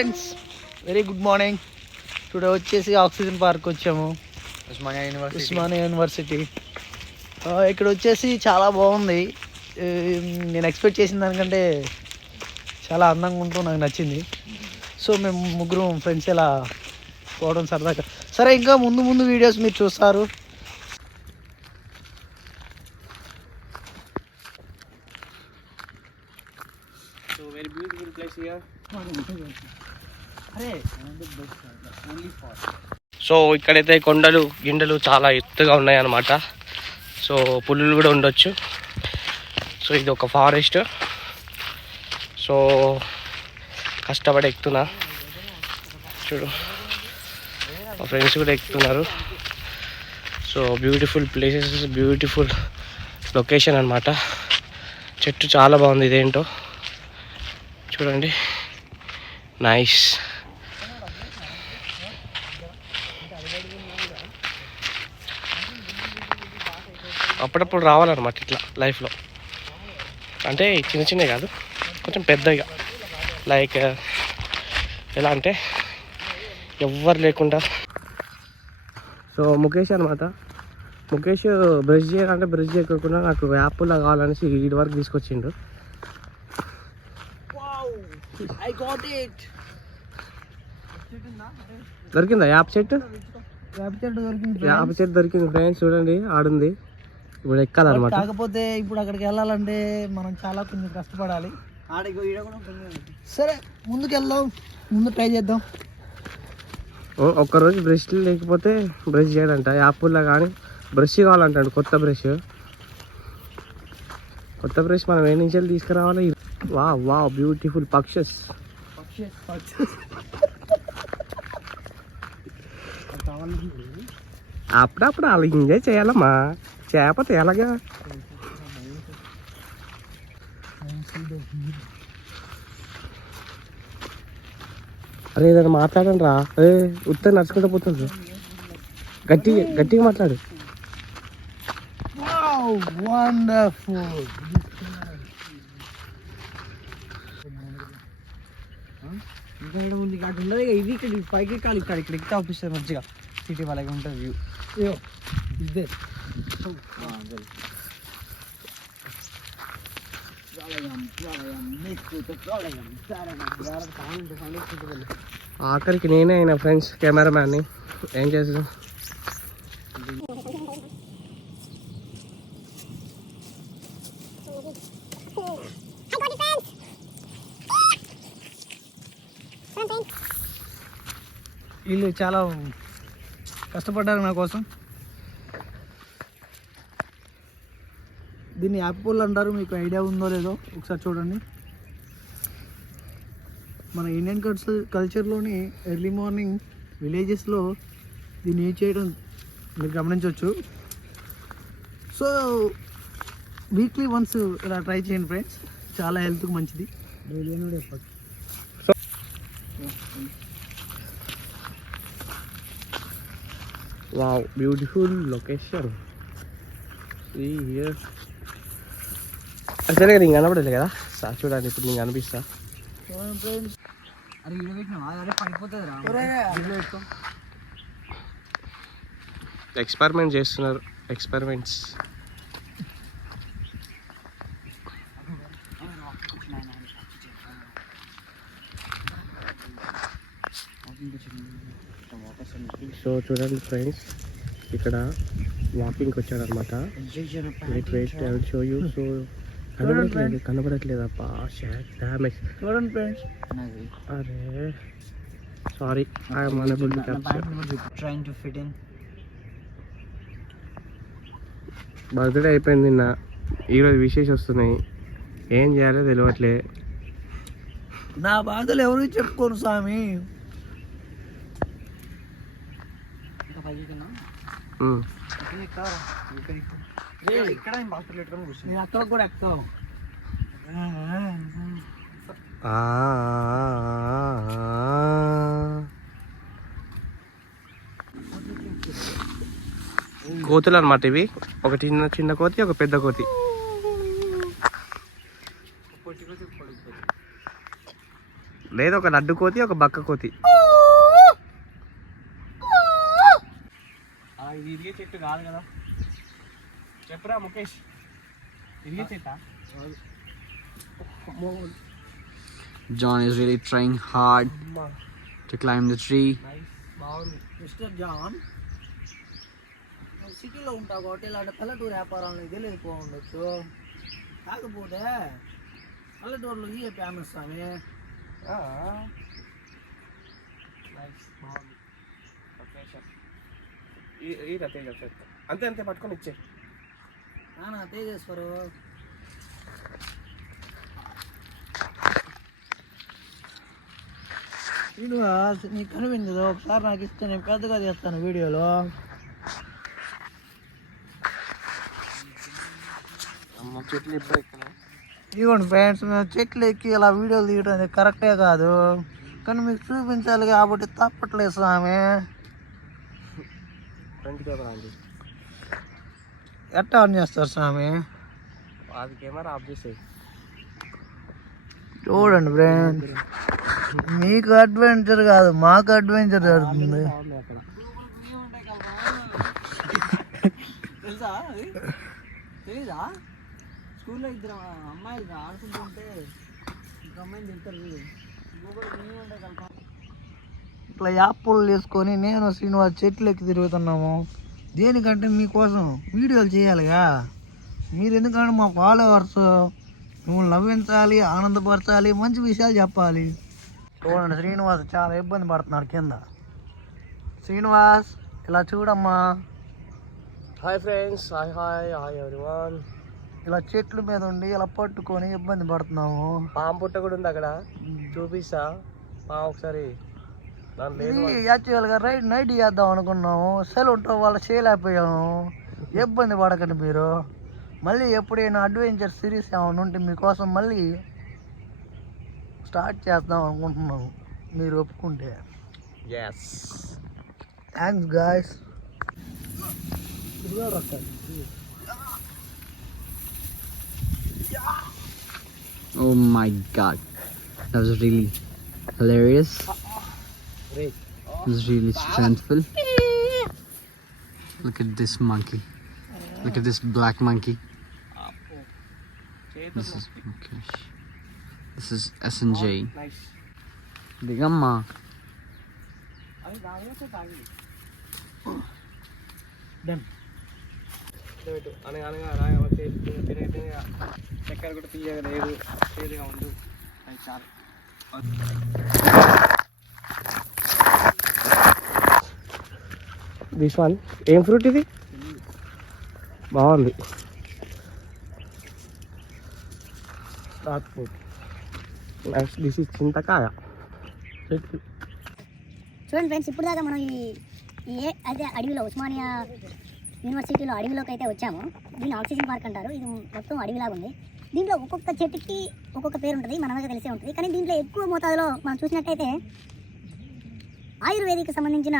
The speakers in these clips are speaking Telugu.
Friends, very good morning. Today వచ్చేసి ఆక్సిజన్ పార్క్ వచ్చాము, ఉస్మానియా యూనివర్సిటీ. ఇక్కడ వచ్చేసి చాలా బాగుంది. నేను ఎక్స్పెక్ట్ చేసిన దానికంటే చాలా అందంగా ఉంటూ నాకు నచ్చింది. సో మేము ముగ్గురు ఫ్రెండ్స్ ఇలా పోవడం సరదాగా. సరే, ఇంకా ముందు ముందు వీడియోస్ మీరు చూస్తారు. So very beautiful place here. So ఇక్కడైతే కొండలు గిండలు చాలా ఎత్తుగా ఉన్నాయి అన్నమాట. సో పులులు కూడా ఉండొచ్చు. సో ఇది ఒక ఫారెస్ట్. సో కష్టపడి ఎక్కుతున్నా, చూడు మా ఫ్రెండ్స్ కూడా ఎక్కుతున్నారు. So beautiful places, beautiful location అన్నమాట. చెట్టు చాలా బాగుంది, ఇదేంటో చూడండి, నైస్. అప్పుడప్పుడు రావాలన్నమాట ఇట్లా లైఫ్లో. అంటే చిన్న చిన్నవి కాదు, కొంచెం పెద్దగా. లైక్ ఎలా అంటే ఎవ్వరు లేకుండా. సో ముఖేష్ అనమాట. ముఖేష్ బ్రష్ చేయాలంటే బ్రష్ చేయకుండా నాకు యాప్లా కావాలనేసి వీడి వరకు తీసుకొచ్చిండు. దొరికిందా యాప్ చెట్టు? యాప్ చెట్టు దొరికింది ఫ్రెండ్స్, చూడండి ఆడుంది. ఇప్పుడు ఎక్కాలన్నమాట. కాకపోతే ఇప్పుడు అక్కడికి వెళ్ళాలంటే మనం చాలా కొంచెం కష్టపడాలి. సరే, ముందుకు వెళ్దాం, ముందు ట్రై చేద్దాం. ఒక్కరోజు బ్రష్ లేకపోతే బ్రష్ చేయడంట. యాప్లా కానీ బ్రష్ కావాలంటాడు, కొత్త బ్రష్. కొత్త బ్రష్ మనం ఏ నుంచి తీసుకురావాలి. వా వా బ్యూటిఫుల్ పక్షస్. అప్పుడప్పుడు అలా ఎంజాయ్ చేయాలమ్మా, చేపతే ఎలాగా. అరే ఏదైనా మాట్లాడండి రా. ఉత్తరం నడుచుకుంటూ పోతుంది. గట్టిగా మాట్లాడు. వండర్ఫుల్. ఇంకా ఇక్కడ ఉంది, అటు ఉండదు. ఇది ఇక్కడ పైకి ఎక్కాలి. ఇక్కడ ఎక్కితే ఆఫీసర్ మంచిగా సిటీ వాళ్ళకి ఉంటుంది వ్యూ. ఇదే ఆఖరికి నేనే అయినా ఫ్రెండ్స్ కెమెరామ్యాన్ని. ఏం చేస్తాను. వీళ్ళు చాలా కష్టపడ్డారు నా కోసం. దీన్ని యాప్ పూల్ అంటారు. మీకు ఐడియా ఉందో లేదో ఒకసారి చూడండి. మన ఇండియన్ కల్చర్లోని ఎర్లీ మార్నింగ్ విలేజెస్లో దీన్ని యూజ్ చేయడం మీరు గమనించవచ్చు. సో వీక్లీ వన్స్ ఇలా ట్రై చేయండి ఫ్రెండ్స్, చాలా హెల్త్కి మంచిది. డైలీ అని చెప్పచ్చు. Wow, beautiful location. అసలు నీకు కనపడలేదు కదా సార్, చూడండి ఇప్పుడు నీకు అనిపిస్తా. ఎక్స్పెరిమెంట్ చేస్తున్నారు, ఎక్స్పెరిమెంట్స్. సో చూడండి ఫ్రెండ్స్, ఇక్కడ వాకింగ్కి వచ్చాడనమాట. Wait show you. సో కనబడట్లేదు అప్ప. చూడండి ఫ్రెండ్స్. అరే sorry, I'm unable to capture. Trying to fit in. Birthday అయిపోయింది నిన్న, ఈరోజు విశేష్ వస్తున్నాయి. ఏం చేయాలో తెలియట్లే. నా బాధలు ఎవరికి చెప్పుకోను స్వామి. అక్కడ కూడా ఎక్కుతావు. కోతులు అన్నమాట ఇవి. ఒక చిన్న కోతి, ఒక పెద్ద కోతి. లేదు, ఒక లడ్డు కోతి, ఒక బక్క కోతి. ఇది ఇరిగే చెట్టు కాదు కదా, చెప్పురా Mukesh. ఇరిగే చెట్టా? John is really trying hard to climb the tree. బాగుంది. మిస్టర్ జాన్, నువ్వు సిటీలో ఉంటావు కాబట్టి ఇలాంటి పల్లెటూరు వ్యాపారాలను తెలియకపో ఉండొచ్చు. కాకపోతే పల్లెటూరులో ఇవే ఫేమస్ స్వామి. బాగుంది. అంతే అంతే పట్టుకొని ఇచ్చే. నానా తేజేశ్వరు, శ్రీనివాస్, నీకు కనిపించదు, ఒకసారి నాకు ఇస్తే నేను పెద్దగా చేస్తాను వీడియోలో. చెట్లు ఎప్పుడు ఎక్కినా ఇదిగోండి ఫ్రెండ్స్, మేము చెట్లు ఎక్కి ఇలా వీడియోలు తీయడం అనేది కరెక్టే కాదు, కానీ మీకు చూపించాలి కాబట్టి తప్పట్లేదు స్వామి. ఫ్రంట్ కెమెరా అండి, ఎట్లా ఆన్ చేస్తారు స్వామి? అది కెమెరా ఆఫ్ చేసేది. చూడండి ఫ్రెండ్స్, మీకు అడ్వెంచర్ కాదు, మాకు అడ్వెంచర్ జరుగుతుంది. అక్కడ తెలుసా? తెలీదా? స్కూల్లో ఇద్దరు అమ్మాయిలు ఆడుకుంటుంటే ఇంక అమ్మాయిని తింటారు. ఇట్లా యాప్లు వేసుకొని నేను శ్రీనివాస్ చెట్లు ఎక్కి తిరుగుతున్నాము. దేనికంటే మీకోసం వీడియోలు చేయాలిగా. మీరు ఎందుకంటే మా ఫాలోవర్స్, మిమ్మల్ని నవ్వించాలి, ఆనందపరచాలి, మంచి విషయాలు చెప్పాలి. చూడండి, శ్రీనివాస్ చాలా ఇబ్బంది పడుతున్నాడు కింద. శ్రీనివాస్ ఇలా చూడమ్మా. Hi friends, hi hi hi everyone. ఇలా చెట్ల మీద ఉండి ఇలా పట్టుకొని ఇబ్బంది పడుతున్నాము. పాము పుట్ట కూడా ఉంది అక్కడ, చూపిస్తా. పాము ఒకసారి ఇది యాక్చువల్గా నైట్ చేద్దాం అనుకున్నాము, సెలవుతో వాళ్ళు చేయలేకపోయాము. ఇబ్బంది పడకండి మీరు. మళ్ళీ ఎప్పుడైనా అడ్వెంచర్ సిరీస్ ఏమైనా ఉంటే మీకోసం మళ్ళీ స్టార్ట్ చేద్దాం అనుకుంటున్నాము, మీరు ఒప్పుకుంటే. Yes, thanks guys. Oh my god, that was really hilarious. It was really strengthful. Look at this monkey. Look at this black monkey. This is Mukesh. This is SNJ. Digamma. Done. అనగా చక్కెర కూడా తీయగా లేదు, చేదుగా ఉండు. అది చాలు. దిస్ వన్ ఏం ఫ్రూట్ ఇది? బాగుంది. Start fruit. Next this is చింతకాయ. చూడండి ఫ్రెండ్స్, ఇప్పుడు దాకా మనం అదే అడవిలో ఉస్మానియా యూనివర్సిటీలో అడవిలోకి అయితే వచ్చాము. దీన్ని ఆక్సిజన్ పార్క్ అంటారు. ఇది మొత్తం అడవిలాగా ఉంది. దీంట్లో ఒక్కొక్క చెట్టుకి ఒక్కొక్క పేరు ఉంటుంది, మనమే తెలిసే ఉంటుంది. కానీ దీంట్లో ఎక్కువ మోతాదులో మనం చూసినట్టయితే ఆయుర్వేదిక్ సంబంధించిన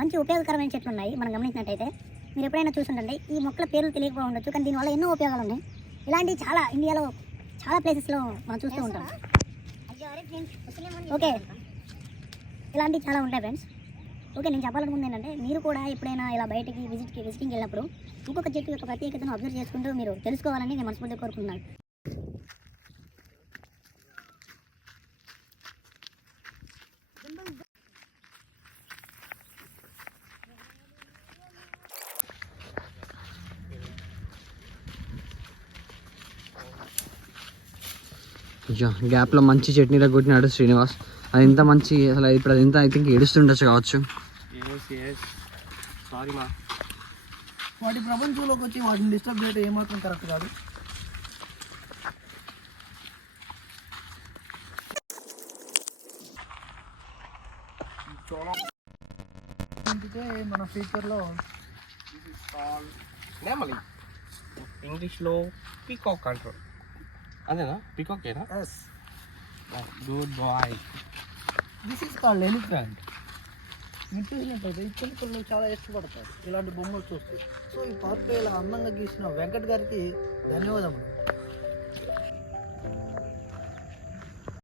మంచి ఉపయోగకరమైన చెట్లు ఉన్నాయి. మనం గమనించినట్టయితే మీరు ఎప్పుడైనా చూస్తుంటే ఈ మొక్కల పేర్లు తెలియకపోయి ఉండొచ్చు, కానీ దీనివల్ల ఎన్నో ఉపయోగాలు ఉన్నాయి. ఇలాంటివి చాలా ఇండియాలో చాలా ప్లేసెస్లో మనం చూస్తూ ఉంటాం. ఓకే, ఇలాంటివి చాలా ఉంటాయి ఫ్రెండ్స్. ఓకే, నేను చెప్పాలనుకుంది ఏంటంటే మీరు కూడా ఎప్పుడైనా ఇలా బయటికి విజిటింగ్ వెళ్ళినప్పుడు ఇంకొక చెట్టు యొక్క ప్రత్యేకతను అబ్జర్వ్ చేసుకుంటూ మీరు తెలుసుకోవాలని నేను మనస్ఫూర్తిగా కోరుకుంటున్నాను. గ్యాప్లో మంచి చట్నీలో కొట్టినాడు శ్రీనివాస్. అది ఎంత మంచి, అసలు ఇప్పుడు అది ఎంత ఐ థింక్ ఏడుస్తుండొచ్చు కావచ్చు. సారీ మా. వాటి ప్రపంచంలోకి వచ్చి వాటిని డిస్టర్బ్ చేయడం ఏమాత్రం కరెక్ట్ కాదు. మన ఫ్యూచర్లో ఇంగ్లీష్లో పీకాక్ అంటారు. అదేనా పీకాకేనా? Yes, good boy. This is called elephant. మీరు చూసినట్టయితే ఈ చిన్న పిల్లలు చాలా ఇష్టపడతారు ఇలాంటి బొమ్మలు చూస్తే. సో ఈ పార్క్ ఇలా అందంగా గీసిన వెంకట్ గారికి ధన్యవాదములు.